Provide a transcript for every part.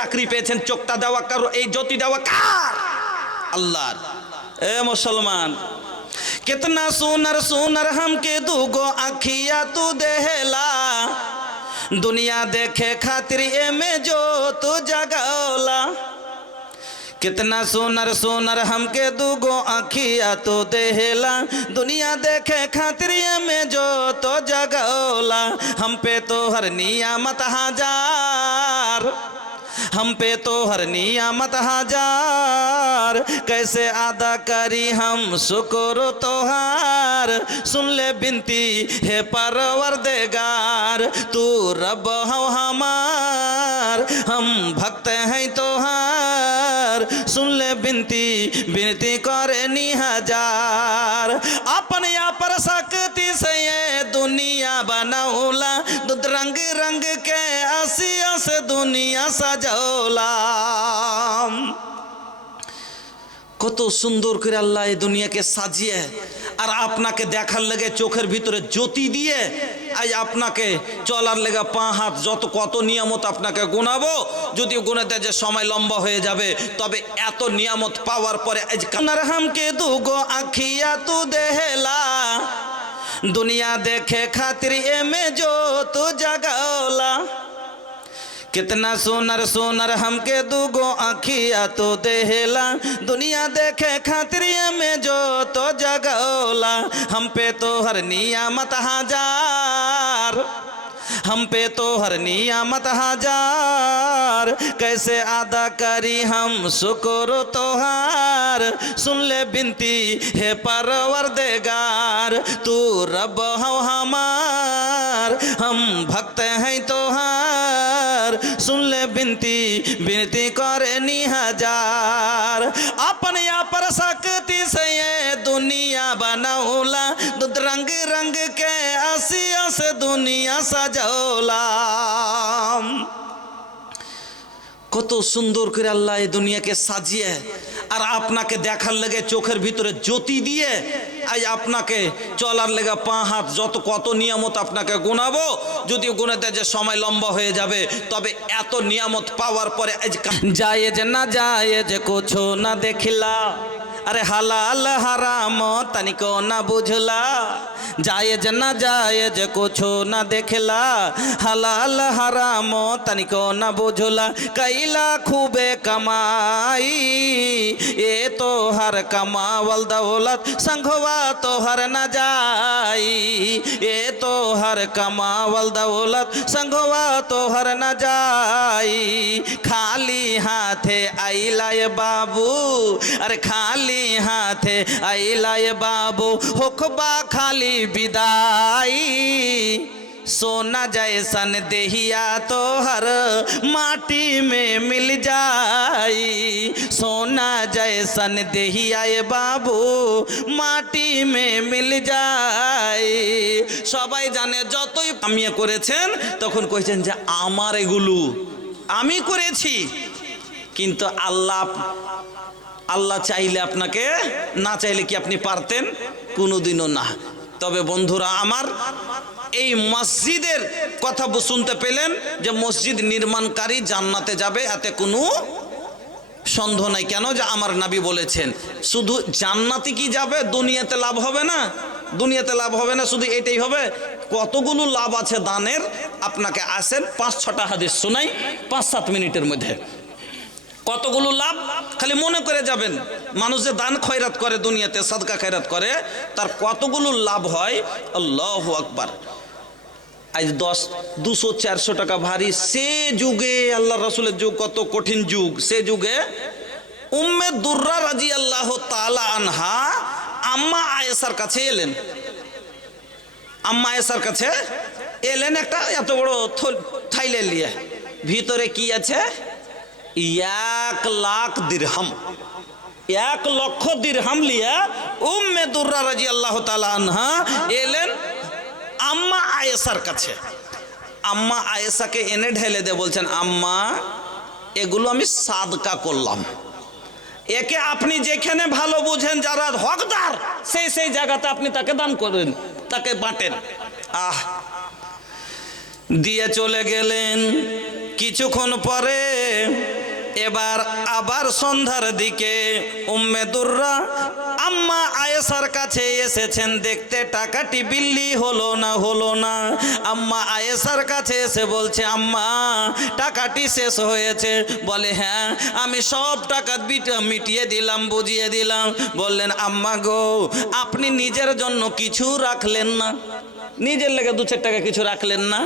চাকরি পেয়েছেন চোখটা দেওয়া কারো এই জ্যোতি দেওয়া কার আল্লাহর এ মুসলমান कितना सुनर सुनर हमके दूगो अखिया तू देहला दुनिया देखे खातिर एमे जो तू जगौला कितना सुनर सुनर हमके दूगो अखिया तो देहला दुनिया देखे खातिर में जो तो जगौला हम पे तो हर नियामत हजार हम पे तो हर नियामत हज़ार। कैसे आदा करी हम शुक्र तोहार। सुन ले बिनती हे परवरदेगार। तू रब हो हमार। हम भक्त हैं तोहार। सुन ले बिनती बिनती करे সে দুনিয়া সাজাওলাম কত সুন্দর করে আল্লাহ এই দুনিয়াকে সাজিয়ে আর আপনাকে দেখার লেগে চোখের ভিতরে জ্যোতি দিয়ে আজ আপনাকে চলার লেগে পা হাত যত কত নিয়ামত আপনাকে গোনাবো যদি গুণাতে যে সময় লম্বা হয়ে যাবে তবে এত নিয়ামত পাওয়ার পরে আজ কানার হামকে দু গো আখিয়া তু দেহেলা দুনিয়া দেখে খাতির এমে যো তু জাগাওলা कितना सोनर सोनर हमके दूगो आखिया तो देहला। दुनिया देखे खातिर में जो तो जगौला। हम पे तो हर नियामत हज़ार। हम पे तो हर नियामत हज़ार। कैसे अदा करी हम शुक्र तोहार। सुन ले बिनती हे परवरदेगार। तू रब हो हमार। हम भक्त हैं तोहार। सुन ले बिनती बिनती करे नी हजार अपन या पर शक्ति से ये दुनिया बनौला दूध रंग रंग के आसिया से दुनिया सजौला কত সুন্দর করে আল্লাহ এই দুনিয়াকে সাজিয়ে আর আপনাকে দেখার লেগে চোখের ভিতরে জ্যোতি দিয়ে আজ আপনাকে চলার লেগে পা, হাত যত, কত নিয়ামত আপনাকে গুনাবো। যদি গুনাতে যে সময় লম্বা হয়ে যাবে, তবে এত নিয়ামত পাওয়ার পরে আজ যায় যে না যায় যে কোছো না দেখিলা। আরে হালাল হারাম তানিকো না বুঝলা। জায়েজ না জায়েজ, কিছু না দেখলা। হালাল হারাম তানিকো না বুঝলা। কইলা খুবে কমাই, এ তো হার কামাওয়াল দৌলত সংঘবা তো হার না যাই। এ तो हर कमावल दौलत, संगवा तोहर न जाई। खाली हाथे लाए बाबू, अरे खाली हाथे लाए बाबू, होखबा खाली विदाई सोना जैसन देहिया तो हर माटी में मिल जाई सोना जैसन देहिया ये बाबू মাটি মে মিল যায় সবাই জানে যতই কামিয়ে করেছেন তখন কইছেন যে আমার এগুলো আমি করেছি কিন্তু আল্লাহ আল্লাহ চাইলে আপনাকে না চাইলে কি আপনি পারতেন কোনোদিনও না তবে বন্ধুরা আমার এই মসজিদের কথা শুনতে পেলেন যে মসজিদ নির্মাণকারী জান্নাতে যাবে, এতে কোনো সন্দেহ নাই। কেন যে আমার নাবি বলেছেন, শুধু জান্নাতি কি যাবে, দুনিয়াতে লাভ হবে না? দুনিয়াতে লাভ হবে না, শুধু এটাই হবে, কতগুলো লাভ আছে দানের? আপনাকে আসেন, পাঁচ, ছটা হাদিস শোনাই, পাঁচ, সাত মিনিটের মধ্যে। কতগুলো লাভ? খালি মনে করে যাবেন, মানুষ যে দান খয়রাত করে দুনিয়াতে, সাদকা খয়রাত করে, তার কতগুলো লাভ হয়? আল্লাহ আকবার। আজ দশ, দুশো, চারশো টাকা ভারী। সে যুগে আল্লাহ রসুলের যুগ কত কঠিন যুগ। সে যুগে উম্মে দুর্রা রাজি আল্লাহ তালা আনহা আম্মা আয়েসার কাছে এলেন। আম্মা আয়েসার কাছে এলেন একটা এত বড় থাইলে নিয়ে ভিতরে কি আছে? এক লাখ দিরহাম। এক লক্ষ দিরহাম লিয়া উম্মে দুর্রা রাজি আল্লাহ তালা আনহা এলেন আম্মা আয়েসার কাছে। আম্মা আয়েসাকে এনে ঢেলে দিয়ে বলছেন, আম্মা, এগুলো আমি সাদকা করলাম। একে আপনি যেখানে ভালো বুঝেন যারা হকদার, সেই সেই জায়গাতে আপনি তাকে দান করেন, তাকে বাঁটেন। আহ, দিয়ে চলে গেলেন। কিছুক্ষণ পরে এবার আবার সন্ধ্যার দিকে উম্মে দুর্রা, আম্মা আয়েসার কাছে এসেছেন, দেখতে টাকাটি বিল্লি হলো না হলো না। আম্মা আয়েসার কাছে এসে বলছে, আম্মা, টাকাটি শেষ হয়েছে। বলে হ্যাঁ আমি সব টাকা মিটিয়ে দিলাম, বুঝিয়ে দিলাম। বললেন, আম্মা গো, আপনি নিজের জন্য কিছু রাখলেন না? নিজের লেগে দু চার টাকা কিছু রাখলেন না?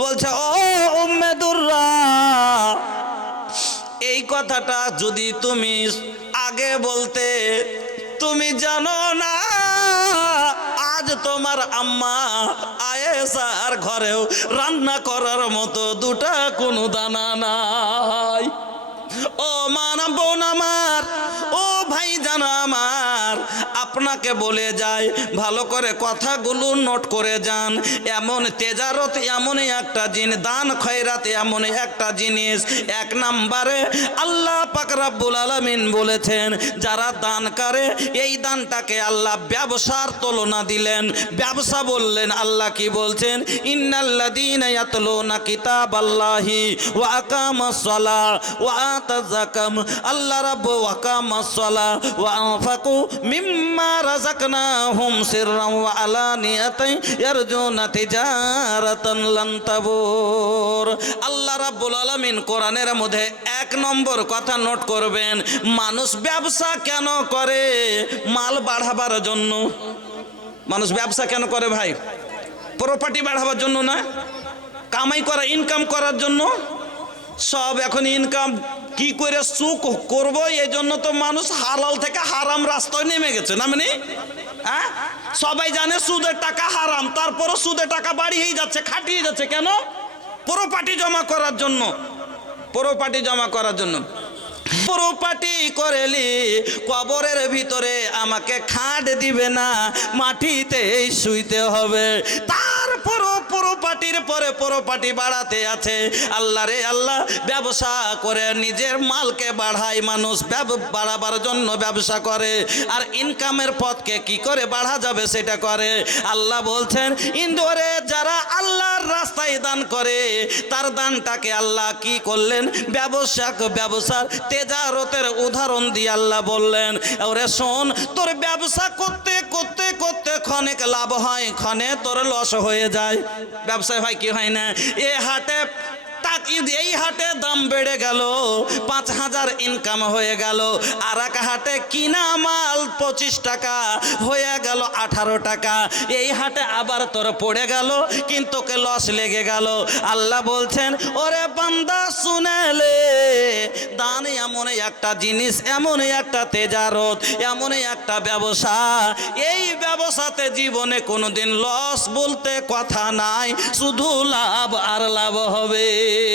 বলছে, ও উম্মে দুর্রা এই কথাটা যদি তুমি আগে বলতে, তুমি জানো না, আজ তোমার আম্মা আয়েসার ঘরেও রান্না করার মতো দুটা কোনো দানা নাই। ও মান বোন আমার, ও ভাই জানা আমার আপনাকে বলে যায় ভালো করে কথাগুলো নোট করে যান। এমন তেজারত, এমনই একটা জিনিস দান খয়রাত এমন একটা জিনিস। এক নাম্বারে আল্লাহ পাক রাব্বুল আলামিন বলেছেন, যারা দান করে, এই দানটাকে আল্লাহ ব্যবসার তুলনা দিলেন। ব্যবসা বললেন, আল্লাহ কি বলছেন? ইন্নাল্লাযীনা ইয়াতলুনা কিতাবাল্লাহি ওয়া আকামাস সালাহ ওয়া আতাজ যাকাম আল্লাহ রাব্বু ওয়া আকামাস সালাহ ওয়া আনফাকু মিম্মা রাযাকনাহুম সিররান ওয়া আলানিয়াতান ইয়ারজুনা তিজারাতান লান তাবুর। আল্লাহ রাব্বুল আলামিন কোরআনের মধ্যে এক নম্বর কথা নোট করবেন, মানুষ ব্যবসা কেন করে? মাল বাড়াবার জন্য। মানুষ ব্যবসা কেন করে ভাই? প্রপার্টি বাড়াবার জন্য না? কামাই করা ইনকাম করার জন্য? সব এখন ইনকাম কি করে সুখ করব? এই জন্য তো মানুষ হালাল থেকে হারাম রাস্তায় নেমে গেছে, না মানে? হ্যাঁ? সবাই জানে সুদের টাকা হারাম, তারপরও সুদের টাকা বাড়িয়েই যাচ্ছে, খাটিয়ে যাচ্ছে কেন? প্রপার্টি জমা করার জন্য। প্রপার্টি জমা করার জন্য। প্রপার্টি করেলি, কবরের ভিতরে আমাকে খাট দিবে না, মাটিতেই শুইতে হবে। তারপরও প্রপার্টির পরে প্রপার্টি বাড়াতে আছে। আল্লাহ রে আল্লাহ, ব্যবসা করে নিজের মালকে বাড়ায়, মানুষ বাড়াবার জন্য ব্যবসা করে। আর ইনকামের পথকে কি করে বাড়া যাবে সেটা করে। আল্লাহ বলছেন, ইন্দোরে যারা আল্লাহর রাস্তায় দান করে, তার দানটাকে আল্লাহ কি করলেন? ব্যবসা ব্যবসার তেজারতের উদাহরণ দিয়ে আল্লাহ বললেন, ওরে শোন, তোর ব্যবসা করতে করতে করতে ক্ষণেক লাভ হয়, ক্ষণে তোর লস হয়ে যায়। ব্যবসায় হয় কি হয় না এ হাটে টাক এই হাটে দাম বেড়ে গেল, পাঁচ হাজার ইনকাম হয়ে গেল। আর এক হাটে কিনা মাল পঁচিশ টাকা, হয়ে গেল আঠারো টাকা। এই হাটে আবার তোর পড়ে গেল, কিন্তু তোকে লস লেগে গেল। আল্লাহ বলছেন, ওরে বান্দা শুনেলে দান এমন একটা জিনিস এমন একটা তেজারত এমন একটা ব্যবসা। এই ব্যবসাতে জীবনে কোনোদিন লস বলতে কথা নাই, শুধু লাভ আর লাভ হবে।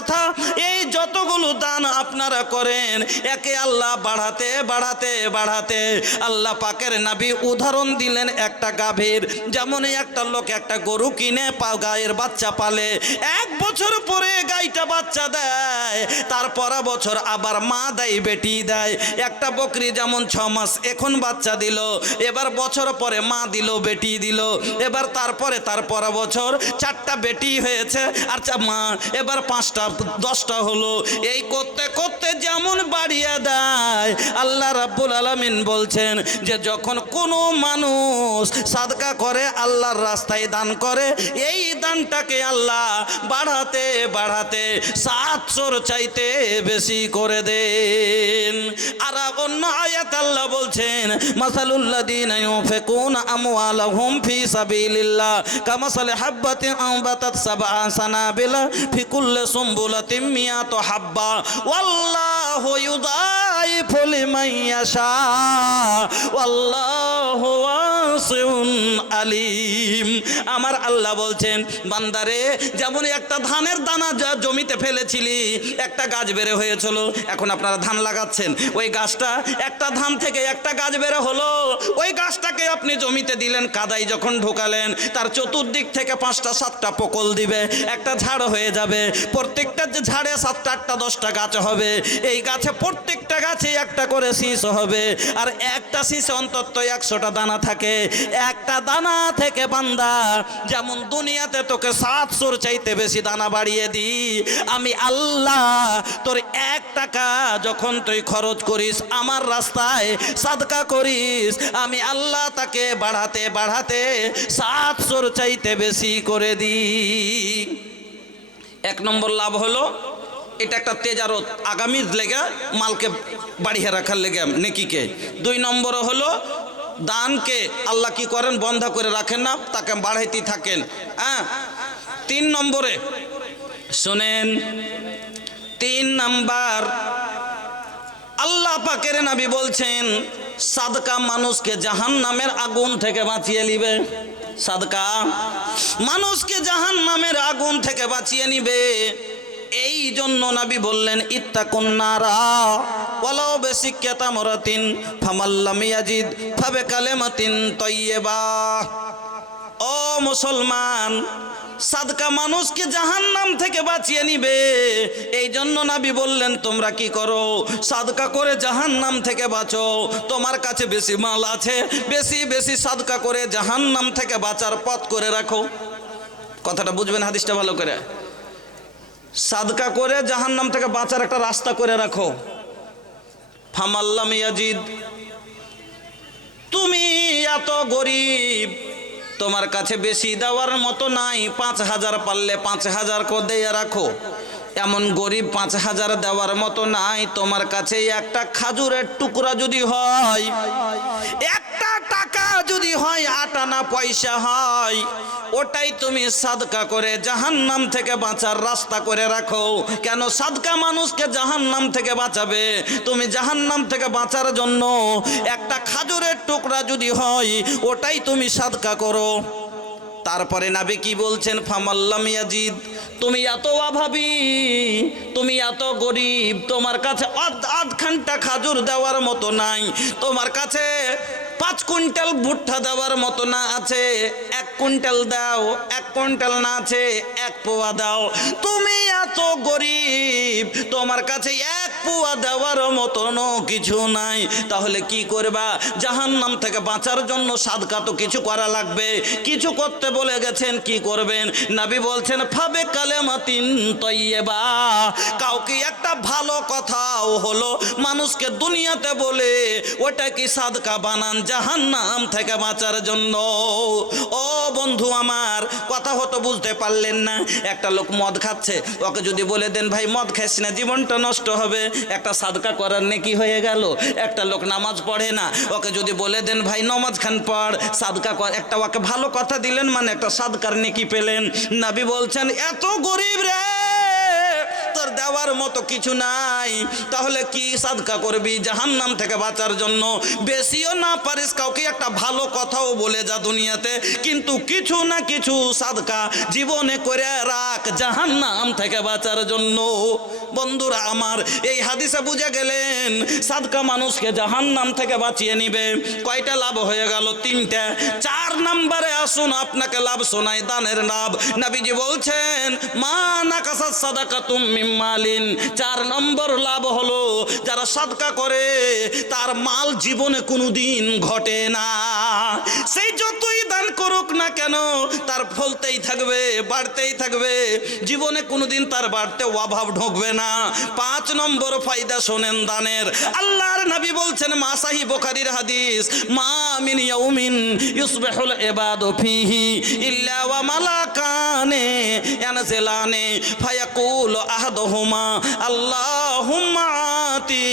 কথা, এই যতগুলো দান আপনারা করেন, একে আল্লাহ বাড়াতে বাড়াতে বাড়াতে। আল্লাহ পাকের নাবি উদাহরণ দিলেন একটা গাভীর। যেমন একটা লোক একটা গরু কিনে পা গায়ের বাচ্চা পালে। এক বছর পরে গাইটা বাচ্চা দেয়। তারপর বছর আবার মা দেয়, বেটি দেয়। একটা বকরি যেমন ছ মাস এখন বাচ্চা দিল, এবার বছর পরে মা দিল, বেটি দিল। এবার তারপরে তারপর বছর চারটা বেটি হয়েছে, আর মা, এবার পাঁচটা দশটা হলো এই করতে করতে যেমন বাড়িয়ে দেয়। আল্লাহ রাব্বুল আলামিন বলছেন যে, যখন কোনো মানুষ সাদকা করে, আল্লাহর রাস্তায় দান করে, এই দানটাকে আল্লাহ বাড়াতে বাড়াতে সাতশোর চাইতে বেশি করে দেন। আর অন্য আয়াত আল্লাহ বলছেন, মাসালুল্লাযীনা ইউনফিকুনা আমওয়ালাহুম ফি সাবিলিল্লাহ, কামাসালি হাব্বাতিন আনবাতাত সাবআ সানাবিলা ফি কুল্লি সুমবুলাতিন মিয়াতু হাব্বা, ওয়াল্লাহু ইউদাইফু লিমান ইয়াশা ওয়াল্লাহু ওয়াসিউন আলিম। আমার আল্লাহ বলছেন, বান্দারে, যেমন একটা ধানের দানা যা জমিতে ফেলেছিলি, একটা গাছ বেড়ে হয়েছিল, এখন আপনারা ধান লাগাচ্ছেন। ওই গাছটা একটা ধান থেকে একটা গাছ বেড়ে হলো, ওই গাছটাকে আপনি জমিতে দিলেন কাদাই যখন ঢোকালেন, তার চতুর্দিক থেকে পাঁচটা, সাতটা পোকল দিবে, একটা ঝাড় হয়ে যাবে, প্রত্যেকটা যে ঝাড়ে সাতটা, আটটা, দশটা গাছ হবে, এই গাছে প্রত্যেকটা গাছে একটা করে শীষ হবে, আর একটা শীষে অন্তত একশোটা দানা থাকে একটা দানা থেকে বান্দা, যেমন দুনিয়াতে তোকে সাতশোর চাইতে বেশি দানা বাড়িয়ে দি আমি আল্লাহ, তোর এক টাকা যখন তুই খরচ করিস, আমার রাস্তায় সাদকা করিস। আমি আল্লাহ তাকে বাড়াতে বাড়াতে সাতশোর চাইতে বেশি করে দিই। এক নম্বর লাভ হলো, এটা একটা তেজারত। আগামীর লেগে মালকে বাড়িয়ে রাখার লেগে নেকিকে। দুই নম্বর হলো দানকে আল্লাহ কি করেন? বন্ধ করে রাখেন না, তাকে বাড়াইতে থাকেন। হ্যাঁ? তিন নম্বরে, শোনেন, তিন নাম্বার, আল্লাহ পাকের নাবি বলছেন, সাদকা মানুষকে জাহান নামের আগুন থেকে বাঁচিয়ে নিবে। সাদকা মানুষকে জাহান নামের আগুন থেকে বাঁচিয়ে নিবে। এই জন্য নাবি বললেন, ইত্তাকুন নারা ওয়ালাও তৈয়বা। ও মুসলমান, সাদকা মানুষকে জাহান নাম থেকে বাঁচিয়ে নিবে। এই জন্য নাবি বললেন, তোমরা কি করো? সাদকা করে জাহান নাম থেকে বাঁচো। তোমার কাছে বেশি মাল আছে, বেশি বেশি সাদকা করে জাহান নাম থেকে বাঁচার পথ করে রাখো। কথাটা বুঝবেন হাদিসটা ভালো করে? সাদকা করে জাহান্নাম থেকে বাঁচার একটা রাস্তা করে রাখো। ফামাল্লাম ইয়াজিদ, তুমি এত গরিব, তোমার কাছে বেশি দেওয়ার মতো নাই, পাঁচ হাজার পারলে পাঁচ হাজার করে দিয়ে রাখো। এমন গরিব পাঁচ হাজার দেওয়ার মতো নাই, তোমার কাছে একটা খাজুরের টুকরা যদি হয়, একটা যদি হয় আট আনা পয়সা হয়, ওটাই তুমি সাদকা করে জাহান্নাম থেকে বাঁচার রাস্তা করে রাখো। কেন সাদকা মানুষকে জাহান্নাম থেকে বাঁচাবে? তুমি জাহান্নাম থেকে বাঁচার জন্য একটা খাজুরের টুকরা যদি হয়, ওটাই তুমি সাদকা করো। তারপরে নাবি কি বলছেন? ফামাল্লাম ইয়াজিদ, তুমি এত অভাবী, তুমি এত গরিব, তোমার কাছে আধ আধ ঘণ্টা খাজুর দেওয়ার মতো নাই। তোমার কাছে পাঁচ কুইন্টাল ভুট্টা দেওয়ার মতো না আছে। এক কুইন্টাল দাও, এক কুইন্টাল না আছে, এক পোয়া দাও। তুমি এত গরিব, তোমার কাছে এক পোয়া দেওয়ার মতন কিছু নাই। তাহলে কি করবা? জাহান্নাম থেকে বাঁচার জন্য সাদকা তো কিছু করা লাগবে। কিছু করতে বলে গেছেন, কি করবেন? নাবি বলছেন, ফাবে কালে মাতিন তৈবা কাউকে একটা ভালো কথাও হলো মানুষকে দুনিয়াতে বলে, ওটা কি সাদকা বানান জাহান্নাম থেকে বাঁচার জন্য? ও বন্ধু আমার, কথা হতো বুঝতে পারলেন না। একটা লোক মদ খাচ্ছে, ওকে যদি বলে দেন, ভাই, মদ খাইস না, জীবনটা নষ্ট হবে। একটা সাদকা করার নেকি হয়ে গেল, একটা লোক নামাজ পড়ে না। ওকে যদি বলে দেন, ভাই, নমাজ খান, পড়। সাদকা কর, একটা ওকে ভালো কথা দিলেন মানে একটা সাদকার নেকি পেলেন। নাবি বলছেন, এত গরিব রে দেওয়ার মতো কিছু নাই। তাহলে কি সাদকা করবি? জাহান্নাম থেকে বাঁচার জন্য। বেশিও না পারিস, কাউকে একটা ভালো কথাও বলে যা দুনিয়াতে। কিন্তু কিছু না কিছু সাদকা জীবনে করে রাখ জাহান নাম থেকে বাঁচার জন্য। বন্ধুরা আমার, এই হাদিসে বুঝে গেলেন, সাদকা মানুষকে জাহান নাম থেকে বাঁচিয়ে নিবে। কয়টা লাভ হয়ে গেল? তিনটা। চার নাম্বারে আসুন, আপনাকে লাভ শোনাই দানের লাভ। নাবিজি বলছেন, মা নাকাসাত সাদাকা তুমি মালিন। চার নম্বর লাভ হলো, যারা সাদকা করে, তার মাল জীবনে কোনোদিন ঘটে না। সেই যতই দান করুক না কেন, তার ফলতেই থাকবে, বাড়তেই থাকবে। জীবনে কোনোদিন তার বাড়তে অভাব ঢুকবে না। পাঁচ নম্বর ফায়দা শোনেন দানের। আল্লাহর নবী বলছেন, মা সাহি বোখারির হাদিস, মা মিন ইয়াউমিন ইউসবিহুল ইবাদু ফিহি ইল্লা ওয়া ইয়ানজিলানে ফায়াকুল আহাদুহুমা আল্লাহুম্মা আতি